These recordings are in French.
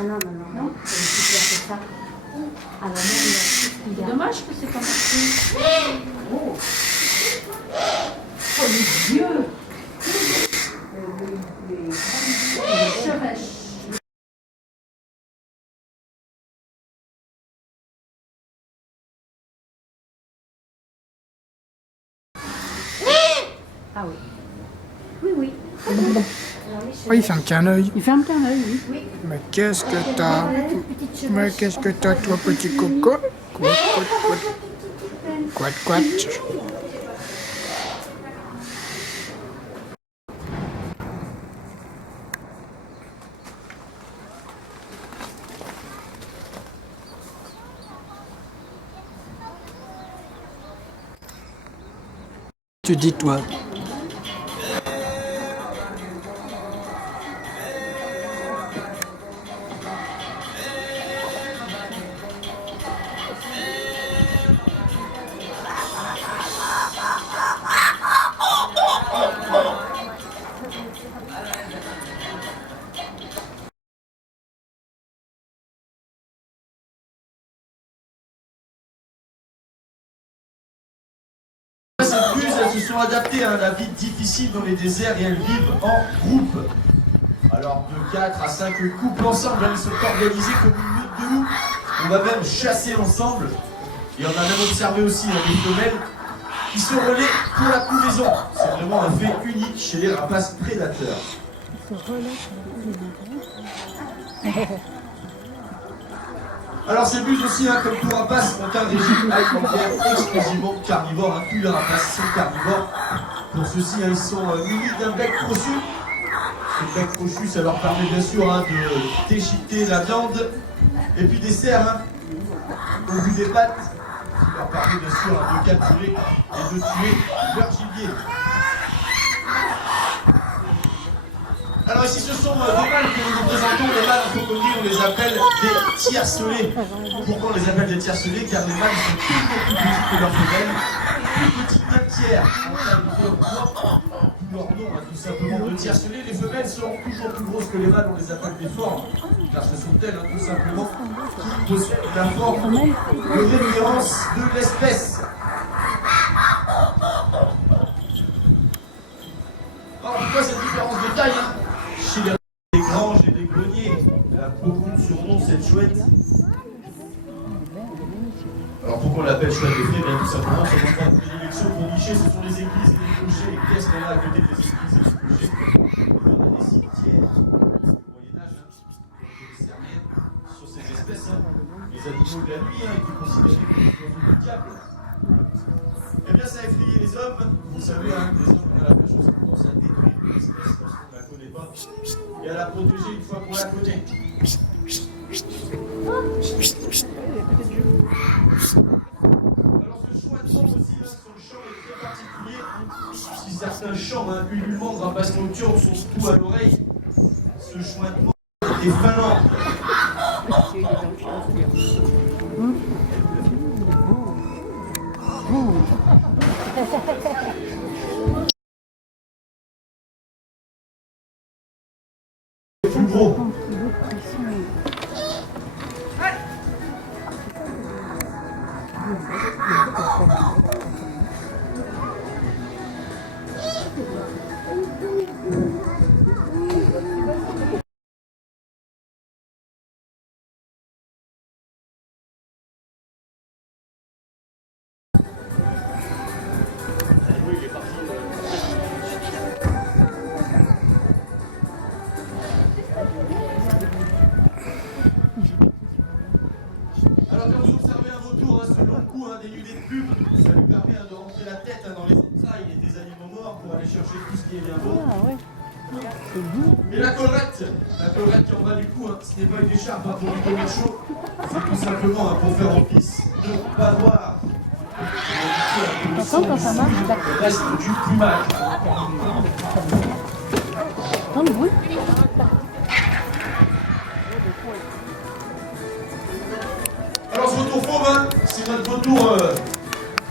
Ah non, non, non, non. C'est clair que ça. Alors, même, C'est dommage que c'est pas marqué. Oh, Oh les dieux. Chevêche. Ah oui. Oui, oui. Oui, il ferme qu'un œil. Il ferme qu'un œil, oui. Oui. Mais qu'est-ce que t'as? Mais qu'est-ce que t'as, toi, petit coco? Quoi, quoi, quoi? Tu dis, toi? Ces buses, elles se sont adaptées à la vie difficile dans les déserts et elles vivent en groupe. Alors de 4 à 5 couples ensemble, elles sont organisées comme une meute de loups. On va même chasser ensemble. Et on a même observé aussi des femelles qui se relaient pour la couvaison. C'est vraiment un fait unique chez les rapaces prédateurs. Alors ces buses aussi, comme tout rapace, ont un régime alimentaire exclusivement carnivore. Tous les rapaces sont carnivores. Pour ceci, ils sont munis d'un bec crochu. Ce bec crochu, ça leur permet bien sûr de déchiqueter la viande. Et puis des cerfs, au bout des pattes, qui leur permet bien sûr de capturer et de tuer leur gibier. Alors ici, ce sont des mâles que nous présentons. Les mâles, il faut qu'on dise, on les appelle des tiercelets. Pourquoi on les appelle des tiercelets? Car les mâles sont toujours plus petits que leurs femelles, plus petits qu'un tiers en taille de poids. Leur nom, tout simplement, de tiercelets. Les femelles sont toujours plus grosses que les mâles, on les appelle des formes, car ce sont elles, tout simplement, qui possèdent la forme de référence de l'espèce. Alors pourquoi cette différence de taille chez les granges et les greniers? Elle a beaucoup de surnoms, cette chouette. Alors pourquoi on l'appelle chouette de fée? Bien tout simplement, c'est l'endroit de prédilection pour nicher, ce sont les églises et les clochers, les pièces qu'on a à côté des églises et des clochers. Et on a des cimetières, c'est le Moyen-Âge, on connaissait rien sur ces espèces. Les animaux de la nuit étaient considérés comme des oiseaux du diable. Eh bien, ça a effrayé les hommes. Vous savez, les hommes, on a la même chose, on commence à détruire une espèce lorsqu'on ne la connaît pas et à la protéger une fois qu'on la connaît. Alors, ce chouettement aussi, son chant est très particulier. Si certains chants ululement de rapaces nocturnes sont tout à l'oreille, ce chouettement est finland. Plus gros. Alors quand vous observez un vautour, ce long cou dénudé de pub, ça lui permet de rentrer la tête dans les entrailles des animaux morts pour aller chercher tout ce qui est bien beau. Ah ouais. Et la collerette qui en bas du cou, ce n'est pas une écharpe pour lui donner chaud, c'est tout simplement pour faire office de bavoir. T'entends quand ça marche? Le reste du plumage. T'entends le bruit? Alors ce vautour fauve, c'est notre vautour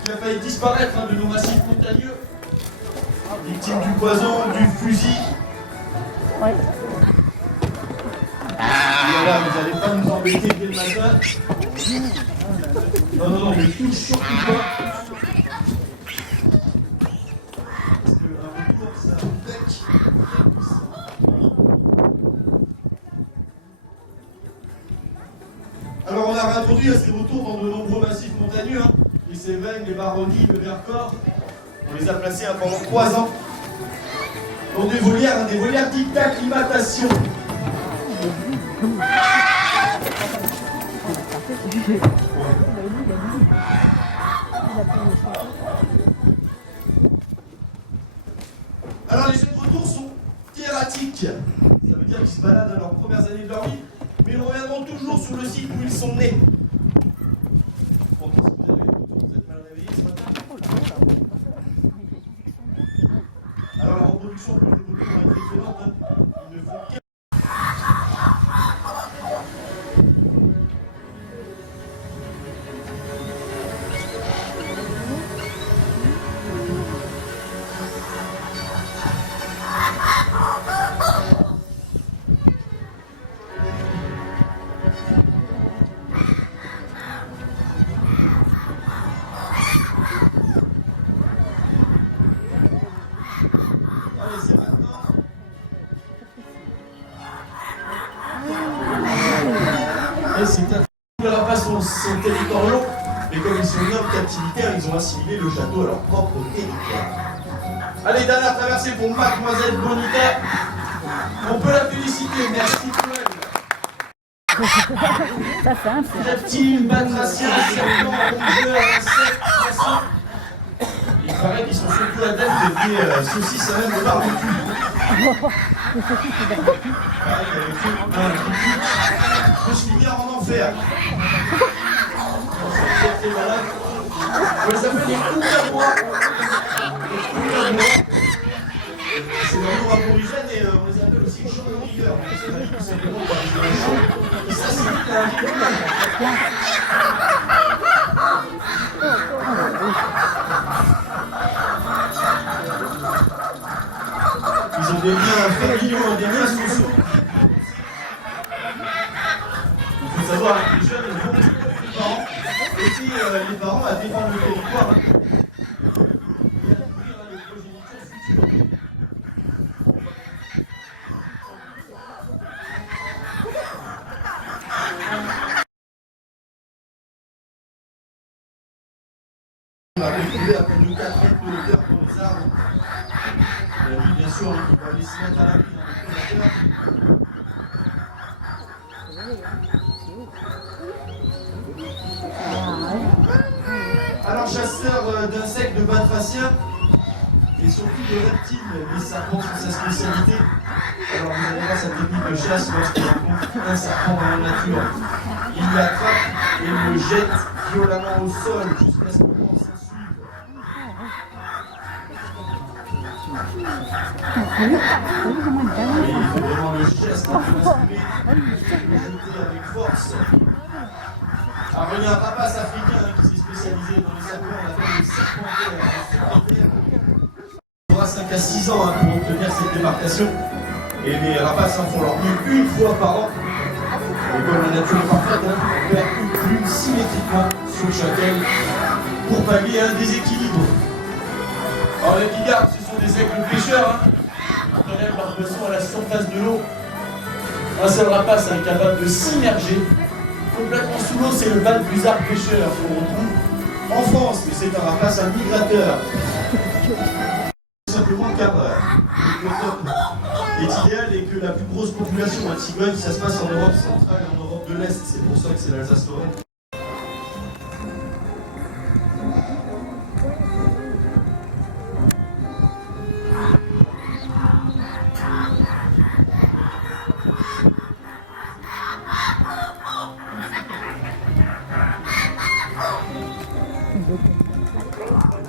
qui a failli disparaître de nos massifs montagneux, victime du poison, du fusil. Ouais. Voilà, vous n'allez pas nous embêter dès le matin. Non, non, non, ne touche surtout pas. Parce qu'un retour, c'est un bec. Alors, on a réintroduit à ces retours dans de nombreux massifs montagneux, hein. Les Cévennes, les Baronnies, le Vercors. On les a placés pendant 3 ans. Dans des volières dites d'acclimatation. Alors les jeunes retours sont erratiques. Ça veut dire qu'ils se baladent dans leurs premières années de leur vie, mais ils reviendront toujours sur le site où ils sont nés. Bon, qu'est-ce que vous avez? Vous êtes mal réveillés ce matin? Alors la reproduction pour les retours est impressionnante, hein. Ils ne font qu'un. Allez, c'est maintenant. Et c'est un ne pas son territoire long, mais comme ils sont mis en captivité, ils ont assimilé le château à leur propre territoire. Allez, dernière traversée pour Mademoiselle Bonita. On peut la féliciter, merci pour elle. Ça fait un peu. Reptiles, batraciens, serpents, rongeurs, insectes, poissons. Il paraît qu'ils sont surtout adeptes des saucisses à même de barbecue. Peut se finir en enfer. Ça s'appelle les coups-à-bois. C'est leur nom aborigène et on les appelle aussi champs-rigueurs. C'est pas tout simplement par les champs. Et ça, c'est vite un ils ont des liens familiaux, des liens sociaux. Il faut savoir que les jeunes, ils vont beaucoup avec les parents, et puis les parents à défendre le territoire. Et à nourrir les progénitures futures. On a retrouvé à peine de 4 mètres de hauteur pour les arbres. La vie, bien sûr, qui va aller se mettre à l'abri dans les prédateurs. Alors, chasseur d'insectes, de batraciens, et surtout de reptiles, les serpents sont sa spécialité. Alors, vous allez voir sa technique de chasse lorsqu'il rencontre un serpent dans la nature. Il l'attrape et le jette violemment au sol jusqu'à ce que l'on s'ensuive. Il faut vraiment le geste pour masculer, le jeter avec force. Alors il y a un rapace africain qui s'est spécialisé dans les serpents, on l'appelle le serpentaire. Il faudra 5 à 6 ans pour obtenir cette démarcation. Et les rapaces font leur mieux une fois par an. Et comme la nature est parfaite, on perd une plume symétriquement sur chacun pour pallier un déséquilibre. Alors les pigards, ce sont des aigles pêcheurs. On relève leur poisson à la surface de l'eau. Un seul rapace est capable de s'immerger complètement sous l'eau, c'est le Val-Buzard pêcheur qu'on retrouve en France, mais c'est un rapace, un migrateur. Tout simplement car le top est idéal et que la plus grosse population de cigognes, ça se passe en Europe centrale et en Europe de l'Est. C'est pour ça que c'est l'Alsace-Lorraine.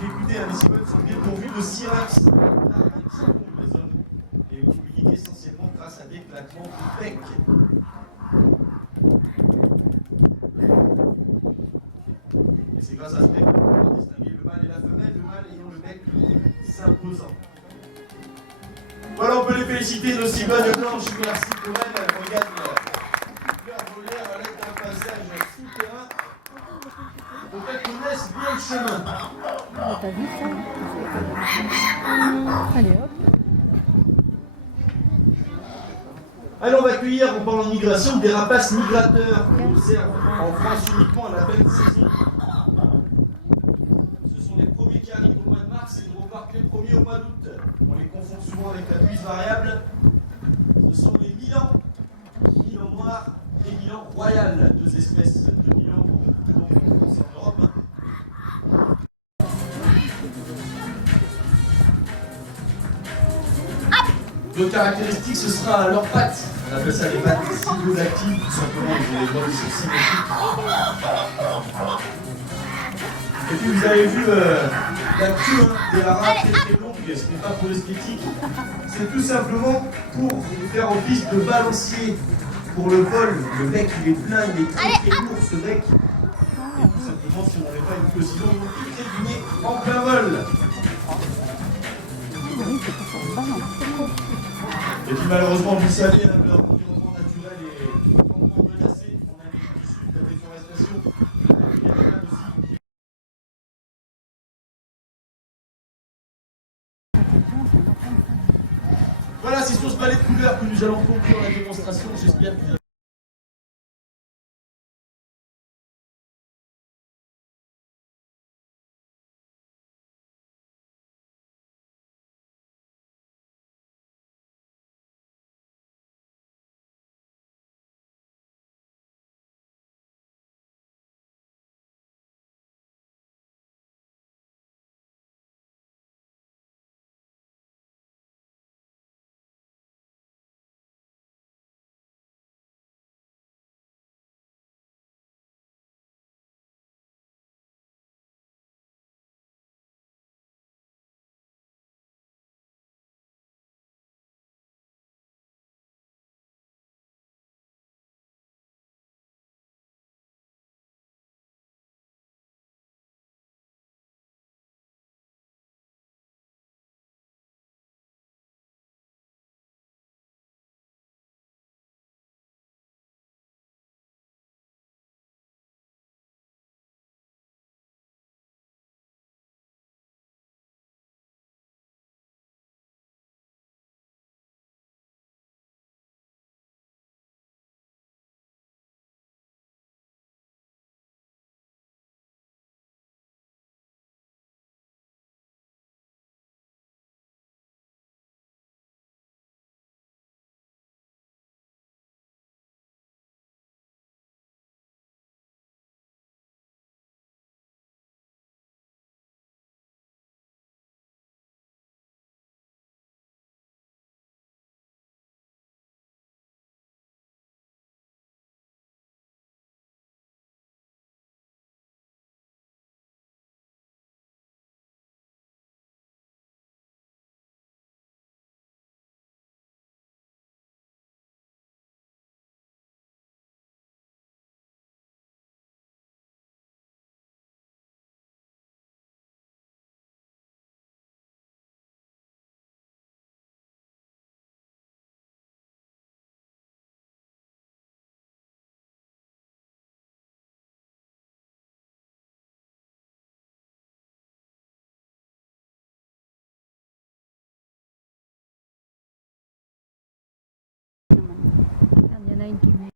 Écoutez, les cigognes sont bien pourvues de syrinx, les hommes, et communiquent essentiellement grâce à des claquements de bec. Et c'est grâce à ce bec qu'on peut distinguer le mâle et la femelle, le mâle ayant le bec s'imposant. Voilà, on peut les féliciter, nos cigognes blanches, merci pour elles, elles regardent donc elles connaissent bien le chemin. Ah, t'as vu ça? Allez hop. Alors on va accueillir, en parlant de migration, des rapaces migrateurs qu'on observe en France uniquement à la belle saison. Ce sont les premiers qui arrivent au mois de mars et ils repartent les premiers au mois d'août. On les confond souvent avec la buise variable. Ce sont les Milans, Milan noir et Milan royal, deux espèces de Milan en France et en Europe. D'autres caractéristiques, ce sera leurs pattes. On appelle ça les pattes cynodactyles, tout simplement, vous les voyez, ils sont symétriques. Et puis vous avez vu la queue des haras qui est très longue, ce n'est pas pour l'esthétique, c'est tout simplement pour faire office de balancier pour le vol. Le bec il est plein, il est très très lourd ce bec. Et tout simplement, si on n'avait pas une queue aussi longue, on peut piquer du nez en plein vol. Et puis malheureusement, vous savez, leur environnement naturel est grandement menacé en Amérique du Sud, la déforestation, l'Amérique canadienne aussi. Voilà, c'est sur ce balai de couleurs que nous allons conclure la démonstration. J'espère que vous avez Il y en a une qui